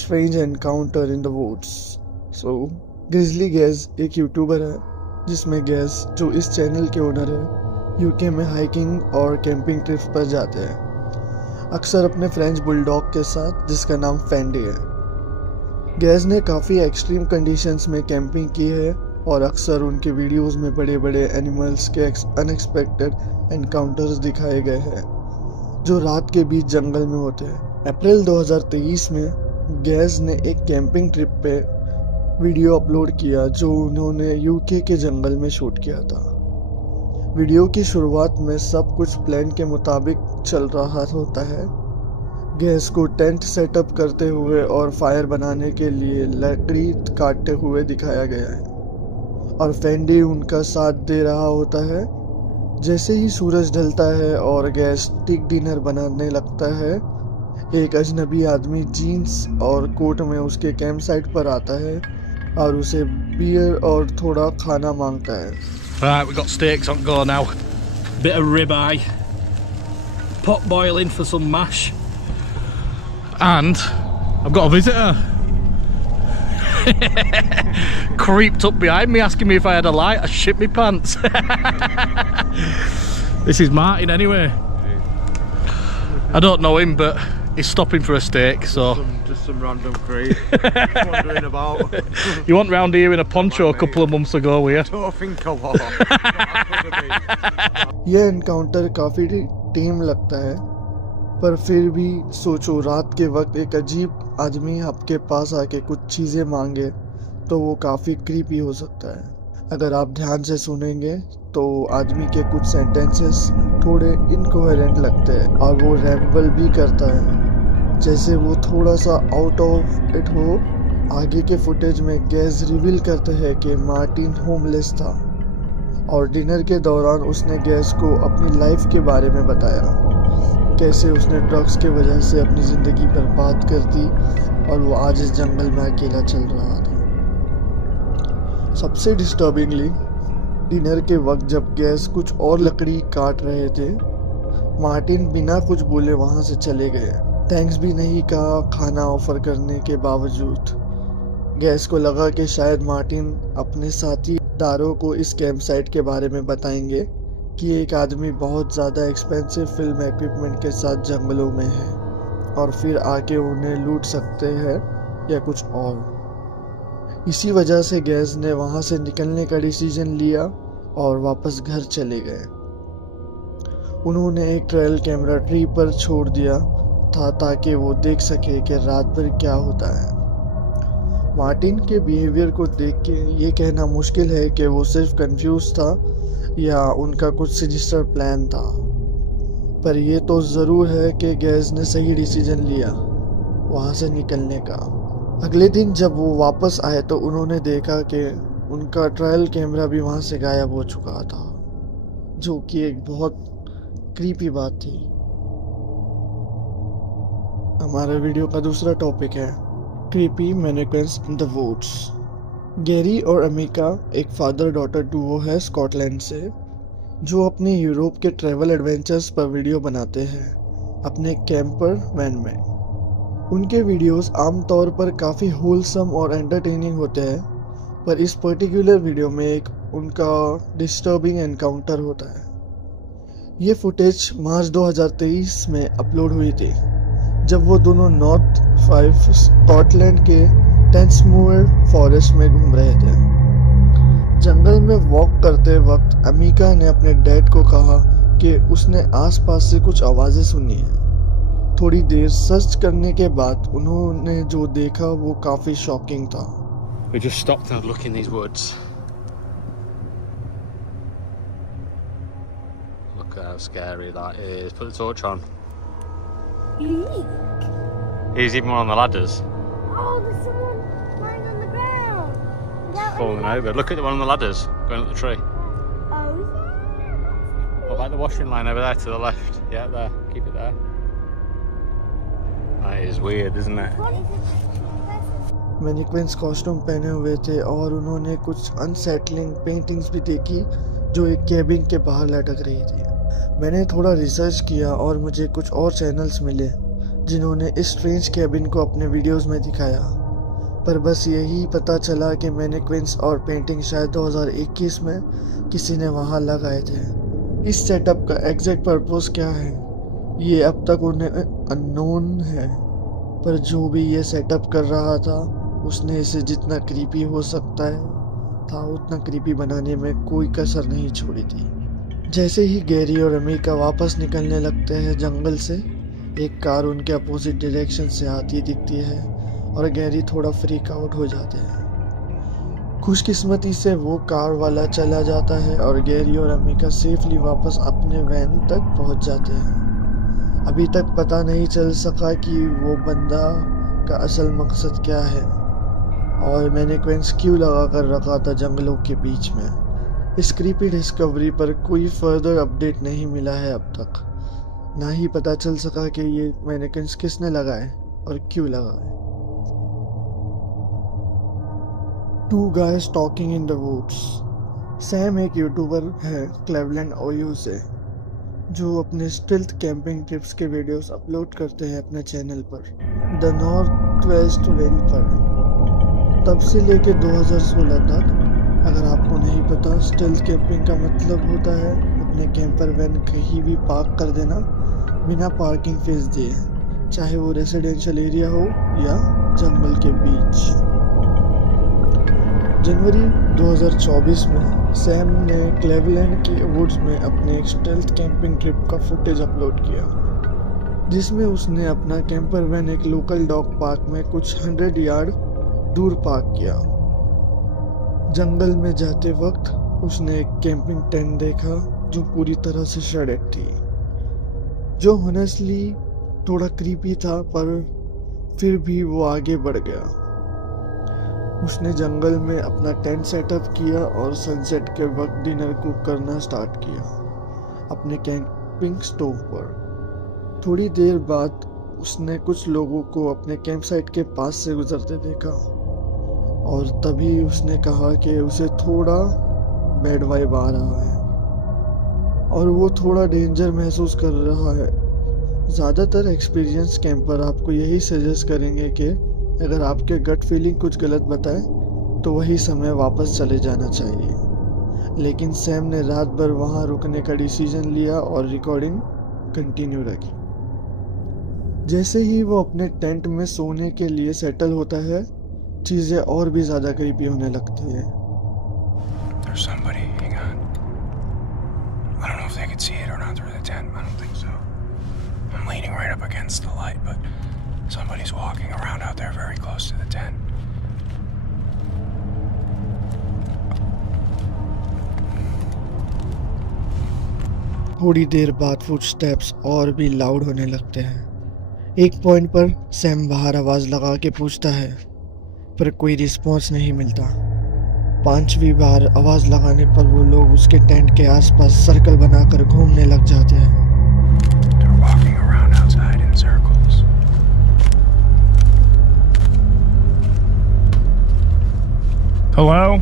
Strange encounter in the woods. So Grizzly Gaz एक YouTuber है जिसमें गैज जो इस चैनल के ओनर है यूके में हाइकिंग और कैंपिंग ट्रिप पर जाते हैं, अक्सर अपने फ्रेंच बुलडॉग के साथ जिसका नाम फेंडी है। गैज ने काफ़ी एक्सट्रीम कंडीशंस में कैंपिंग की है और अक्सर उनके वीडियोस में बड़े बड़े एनिमल्स के अनएक्सपेक्टेड एनकाउंटर्स दिखाए गए हैं जो रात के बीच जंगल में होते हैं। अप्रैल 2023 में गैज ने एक कैंपिंग ट्रिप पे वीडियो अपलोड किया जो उन्होंने यूके के जंगल में शूट किया था। वीडियो की शुरुआत में सब कुछ प्लान के मुताबिक चल रहा होता है। गैस को टेंट सेटअप करते हुए और फायर बनाने के लिए लकड़ी काटते हुए दिखाया गया है और फेंडी उनका साथ दे रहा होता है। जैसे ही सूरज ढलता है और गैस टिक डिनर बनाने लगता है, एक अजनबी आदमी जीन्स और कोट में उसके कैंप साइट पर आता है और उसे बियर और थोड़ा खाना मांगता है। Right, we've got steaks on go now. Bit of ribeye, pot boiling for some mash, and I've got a visitor. Creeped up behind me asking me if I had a light. I shit my pants. This is Martin anyway. I don't know him, but he's stopping for a steak, so just some random creep wandering about. You went round here in a poncho a couple of months ago, were you? Don't think a lot. यह encounter काफ़ी team लगता है, पर फिर भी सोचो रात के वक्त एक अजीब आदमी आपके पास आके कुछ चीज़ें मांगे तो वो काफ़ी क्रीपी हो सकता है। अगर आप ध्यान से सुनेंगे तो आदमी के कुछ सेंटेंसेस थोड़े इनकोहेरेंट लगते हैं और वो रैम्बल भी करता है जैसे वो थोड़ा सा आउट ऑफ इट हो। आगे के फुटेज में गैस रिवील करते हैं कि मार्टिन होमलेस था और डिनर के दौरान उसने गैस को अपनी लाइफ के बारे में बताया, कैसे उसने ड्रग्स के वजह से अपनी ज़िंदगी बर्बाद कर दी और वो आज इस जंगल में अकेला चल रहा था। सबसे डिस्टर्बिंगली, डिनर के वक्त जब गैस कुछ और लकड़ी काट रहे थे, मार्टिन बिना कुछ बोले वहाँ से चले गए। थैंक्स भी नहीं कहा खाना ऑफर करने के बावजूद। गैस को लगा कि शायद मार्टिन अपने साथी दारों को इस कैंप साइट के बारे में बताएंगे कि एक आदमी बहुत ज़्यादा एक्सपेंसिव फिल्म इक्विपमेंट के साथ जंगलों में है और फिर आके उन्हें लूट सकते हैं या कुछ और। इसी वजह से गैस ने वहाँ से निकलने का डिसीजन लिया और वापस घर चले गए। उन्होंने एक ट्रेल कैमरा ट्री पर छोड़ दिया था ताकि वो देख सके कि रात भर क्या होता है। मार्टिन के बिहेवियर को देख के ये कहना मुश्किल है कि वो सिर्फ कंफ्यूज था या उनका कुछ सिनिस्टर प्लान था, पर ये तो ज़रूर है कि गैस ने सही डिसीजन लिया वहाँ से निकलने का। अगले दिन जब वो वापस आए तो उन्होंने देखा कि उनका ट्रायल कैमरा भी वहाँ से गायब हो चुका था, जो कि एक बहुत क्रीपी बात थी। हमारे वीडियो का दूसरा टॉपिक है creepy mannequins in the woods. Gary और अमिका एक फादर डॉटर डुओ है स्कॉटलैंड से, जो अपने यूरोप के ट्रैवल एडवेंचर्स पर वीडियो बनाते हैं अपने कैंपर वैन में। उनके वीडियोस आमतौर पर काफ़ी होलसम और एंटरटेनिंग होते हैं, पर इस पर्टिकुलर वीडियो में एक उनका डिस्टर्बिंग एनकाउंटर होता है। ये फुटेज मार्च 2023 में अपलोड हुई थी जब वो दोनों नॉर्थ 5 स्कॉटलैंड के टेंसमूर फॉरेस्ट में घूम रहे थे। जंगल में वॉक करते वक्त अमिका ने अपने डैड को कहा कि उसने आसपास से कुछ आवाज़ें सुनी हैं। थोड़ी देर सर्च करने के बाद उन्होंने जो देखा वो काफ़ी शॉकिंग था। We just stopped to have a look in these woods. Look at how scary that is. Put the torch on. Look! Here's even one on the ladders. Oh, there's someone lying on the ground. That Falling over. Look at the one on the ladders going up the tree. Oh, yeah. What about the washing line over there to the left? Yeah, there. Keep it there. That is weird, isn't it? What is it? Mannequins costume पहने हुए थे और उन्होंने कुछ unsettling paintings भी देखी जो एक केबिन के बाहर लटक रही थी। मैंने थोड़ा रिसर्च किया और मुझे कुछ और चैनल्स मिले जिन्होंने इस स्ट्रेंज कैबिन को अपने वीडियोस में दिखाया, पर बस यही पता चला कि मैनीक्विन्स और पेंटिंग शायद 2021 में किसी ने वहां लगाए थे। इस सेटअप का एग्जैक्ट पर्पस क्या है ये अब तक उन्हें अननोन है, पर जो भी ये सेटअप कर रहा था उसने इसे जितना क्रीपी हो सकता है था उतना क्रीपी बनाने में कोई कसर नहीं छोड़ी थी। जैसे ही गैरी और अमीका वापस निकलने लगते हैं जंगल से, एक कार उनके अपोजिट डायरेक्शन से आती दिखती है और गैरी थोड़ा फ्रीक आउट हो जाते हैं। खुशकिस्मती से वो कार वाला चला जाता है और गैरी और अमीका सेफली वापस अपने वैन तक पहुंच जाते हैं। अभी तक पता नहीं चल सका कि वो बंदा का असल मकसद क्या है और मैनीक्विन्स क्यों लगा कर रखा था जंगलों के बीच में। इस क्रीपी डिस्कवरी पर कोई फर्दर अपडेट नहीं मिला है अब तक, ना ही पता चल सका कि ये मैनीक्विन्स किसने लगाए और क्यों लगाए। Two guys talking in the woods. Sam एक यूट्यूबर है क्लेवलैंड ओयू से, जो अपने स्टिल्थ कैंपिंग ट्रिप्स के वीडियोस अपलोड करते हैं अपने चैनल पर द नॉर्थ वेस्ट विंग पर। तब से लेकर 2016 तक, अगर आपको नहीं पता, स्टिल्थ कैंपिंग का मतलब होता है अपने कैंपर वैन कहीं भी पार्क कर देना बिना पार्किंग फीस दिए, चाहे वो रेसिडेंशियल एरिया हो या जंगल के बीच। जनवरी 2024 में सैम ने क्लेवलैंड के वुड्स में अपने एक स्टिल्थ कैंपिंग ट्रिप का फुटेज अपलोड किया, जिसमें उसने अपना कैंपर वैन एक लोकल डॉग पार्क में कुछ 100 यार्ड दूर पार्क किया। जंगल में जाते वक्त उसने एक कैंपिंग टेंट देखा जो पूरी तरह से श्रेडेड थी, जो ऑनेस्टली थोड़ा क्रीपी था, पर फिर भी वो आगे बढ़ गया। उसने जंगल में अपना टेंट सेटअप किया और सनसेट के वक्त डिनर कुक करना स्टार्ट किया अपने कैंपिंग स्टोव पर। थोड़ी देर बाद उसने कुछ लोगों को अपने कैंप साइट के पास से गुजरते देखा और तभी उसने कहा कि उसे थोड़ा बैड वाइब आ रहा है और वो थोड़ा डेंजर महसूस कर रहा है। ज़्यादातर एक्सपीरियंस कैंपर आपको यही सजेस्ट करेंगे कि अगर आपके गट फीलिंग कुछ गलत बताए तो वही समय वापस चले जाना चाहिए। लेकिन सैम ने रात भर वहां रुकने का डिसीजन लिया और रिकॉर्डिंग कंटिन्यू रखी। जैसे ही वो अपने टेंट में सोने के लिए सेटल होता है, चीजें और भी ज्यादा क्रीपी होने लगती है। There's somebody, hang on. I don't know if they can see it or not through the tent. I don't think so. I'm leaning right up against the light, but somebody's walking around out there very close to the tent. थोड़ी देर बाद footsteps और भी loud होने लगते हैं। एक point पर Sam बाहर आवाज लगा के पूछता है, पर कोई रिस्पॉन्स नहीं मिलता। 5वीं बार आवाज लगाने पर वो लोग उसके टेंट के आसपास सर्कल बनाकर घूमने लग जाते हैं। They're walking around outside in circles. Hello?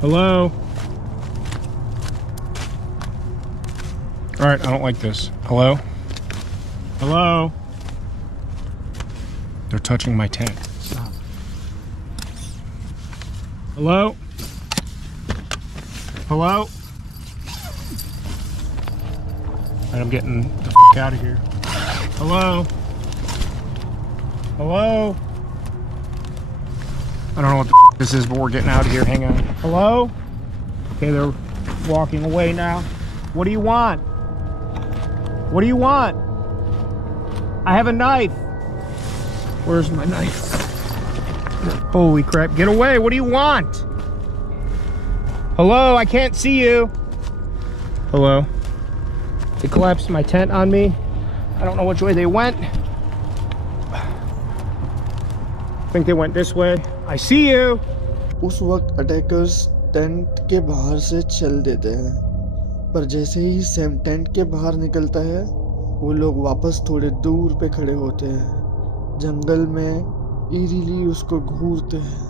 Hello? Alright, I don't like this. Hello? Hello? They're touching my tent. Stop. Hello? Hello? Alright, I'm getting the f*** out of here. Hello? Hello? I don't know what the f*** this is, but we're getting out of here. Hang on. Hello? Okay, they're walking away now. What do you want? What do you want? I have a knife. Where's my knife? Holy crap. Get away. What do you want? Hello? I can't see you. Hello? They collapsed my tent on me. I don't know which way they went. I think they went this way. I see you. उस वक्त attackers tent के बाहर से चल देते हैं, पर जैसे ही सैम टेंट के बाहर निकलता है, वो लोग वापस थोड़े दूर पे खड़े होते हैं, जंगल में इरीली उसको घूरते हैं।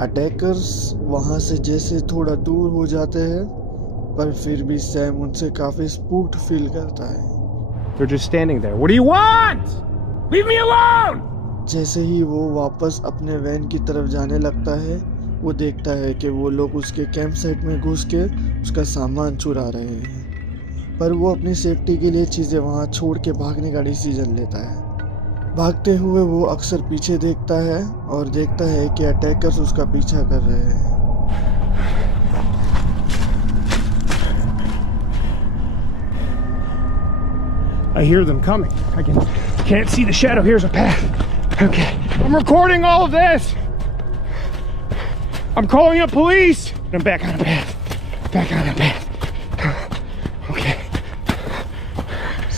अटैकर्स वहां से जैसे थोड़ा दूर हो जाते हैं, पर फिर भी सैम उनसे काफी स्पूक्ड फील करता है। They're just standing there. What do you want? Leave me alone! जैसे ही वो वापस अपने वैन की तरफ जाने लगता है, वो देखता है कि वो लोग उसके कैंप साइट में घुस के उसका सामान चुरा रहे हैं। पर वो अपनी सेफ्टी के लिए चीज़ें वहाँ छोड़ के भागने का डिसीजन लेता है। भागते हुए वो अक्सर पीछे देखता है और देखता है कि अटैकर्स उसका पीछा कर रहे हैं। I hear them coming. I can't see the shadow. Here's a path. Okay. I'm recording all of this. I'm calling up police. I'm back on the path. Back on the path. Okay.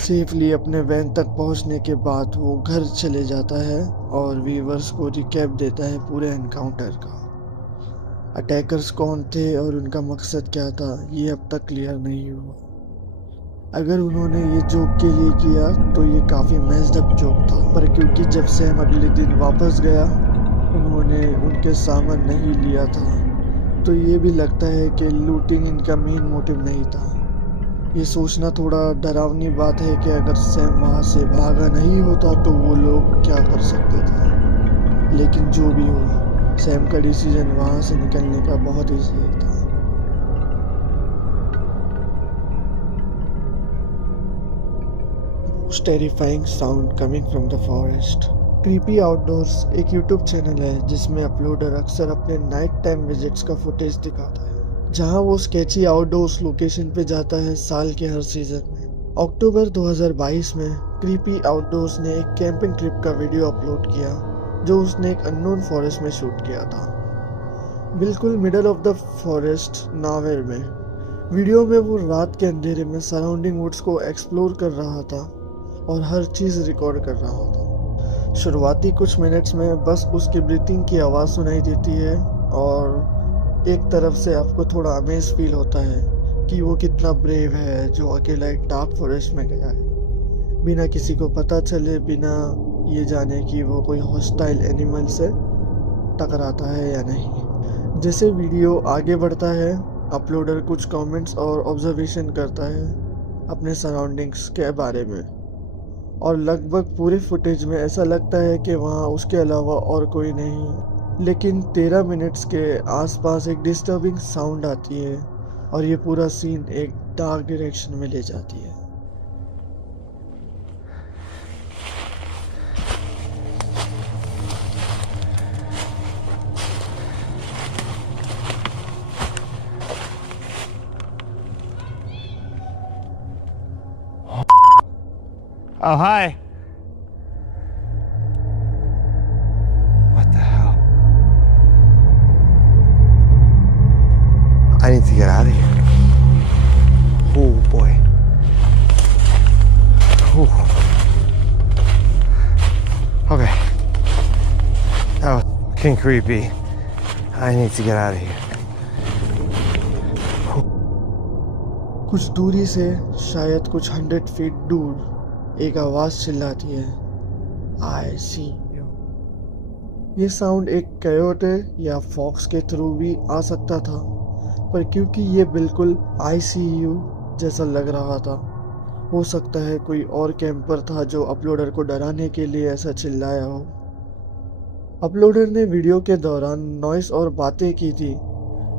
Safely अपने van तक पहुंचने के बाद वो घर चले जाता है और व्यूअर्स को रिकैप देता है पूरे एनकाउंटर का। अटैकर्स कौन थे और उनका मकसद क्या था, ये अब तक क्लियर नहीं हुआ। अगर उन्होंने ये जोक के लिए किया तो ये काफ़ी मैस्ड अप जोक था, पर क्योंकि जब सैम अगले दिन वापस गया उन्होंने उनके सामान नहीं लिया था, तो ये भी लगता है कि लूटिंग इनका मेन मोटिव नहीं था। ये सोचना थोड़ा डरावनी बात है कि अगर सैम वहाँ से भागा नहीं होता तो वो लोग क्या कर सकते थे। लेकिन जो भी हो, सैम का डिसीजन वहाँ से निकलने का बहुत ही सही था। Terrifying sound coming from the forest. Creepy outdoors एक यूट्यूब चैनल है जिसमें अपलोडर अक्सर अपने नाइट टाइम विजिट्स का फुटेज दिखाता है, जहां वो स्केची आउटडोर्स लोकेशन पे जाता है साल के हर सीजन में। अक्टूबर 2022 में क्रीपी आउटडोर्स ने एक कैंपिंग ट्रिप का वीडियो अपलोड किया जो उसने एक अननोन फॉरेस्ट में शूट किया था, बिल्कुल मिडल ऑफ द फॉरेस्ट नावेर में। वीडियो में वो रात के अंधेरे में सराउंडिंग वुड्स को एक्सप्लोर कर रहा था और हर चीज़ रिकॉर्ड कर रहा था। शुरुआती कुछ मिनट्स में बस उसकी ब्रीथिंग की आवाज़ सुनाई देती है और एक तरफ से आपको थोड़ा अमेज फील होता है कि वो कितना ब्रेव है जो अकेला एक डार्क फॉरेस्ट में गया है, बिना किसी को पता चले, बिना ये जाने कि वो कोई हॉस्टाइल एनिमल से टकराता है या नहीं। जैसे वीडियो आगे बढ़ता है, अपलोडर कुछ कमेंट्स और ऑब्जर्वेशन करता है अपने सराउंडिंग्स के बारे में, और लगभग पूरे फुटेज में ऐसा लगता है कि वहाँ उसके अलावा और कोई नहीं है। लेकिन 13 मिनट्स के आसपास एक डिस्टर्बिंग साउंड आती है और ये पूरा सीन एक डार्क डायरेक्शन में ले जाती है। Oh, hi. What the hell? I need to get out of here. Oh boy. Ooh. Okay. That was fucking creepy. I need to get out of here. कुछ दूरी से, शायद कुछ 100 फीट दूर, एक आवाज़ चिल्लाती है, आई सी यू। ये साउंड एक कयोटे या फॉक्स के थ्रू भी आ सकता था, पर क्योंकि ये बिल्कुल आई सी यू जैसा लग रहा था, हो सकता है कोई और कैंपर था जो अपलोडर को डराने के लिए ऐसा चिल्लाया हो। अपलोडर ने वीडियो के दौरान नॉइस और बातें की थी,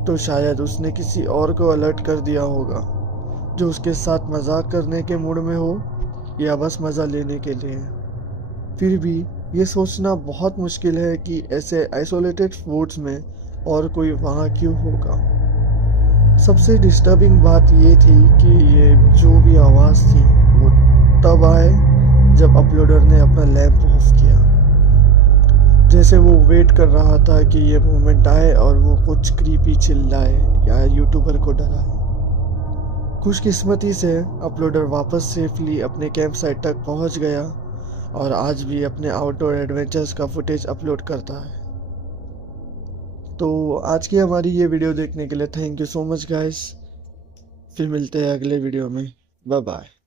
तो शायद उसने किसी और को अलर्ट कर दिया होगा जो उसके साथ मजाक करने के मूड में हो या बस मज़ा लेने के लिए। फिर भी ये सोचना बहुत मुश्किल है कि ऐसे आइसोलेटेड वुड्स में और कोई वहाँ क्यों होगा। सबसे डिस्टर्बिंग बात ये थी कि ये जो भी आवाज़ थी वो तब आए जब अपलोडर ने अपना लैंप ऑफ किया, जैसे वो वेट कर रहा था कि ये मोमेंट आए और वो कुछ क्रीपी चिल्लाए या यूट्यूबर को डराए। खुशकिस्मती से अपलोडर वापस सेफली अपने कैंप साइट तक पहुंच गया और आज भी अपने आउटडोर एडवेंचर्स का फुटेज अपलोड करता है। तो आज की हमारी ये वीडियो देखने के लिए thank you so much guys. फिर मिलते हैं अगले वीडियो में। Bye bye.